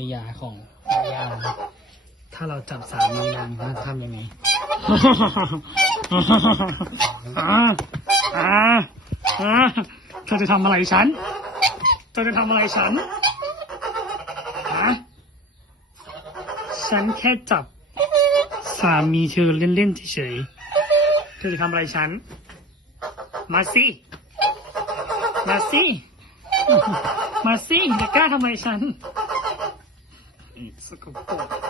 กิริยาของยาถ้าเราจับสามีนางเราจะทำยังไง เธอจะทำอะไรฉัน เธอจะทำอะไรฉัน ฉันแค่จับสามีเธอเล่นๆเฉยๆ เธอจะทำอะไรฉัน มาสิ มาสิ มาสิจะกล้าทำอะไรฉันสกปรก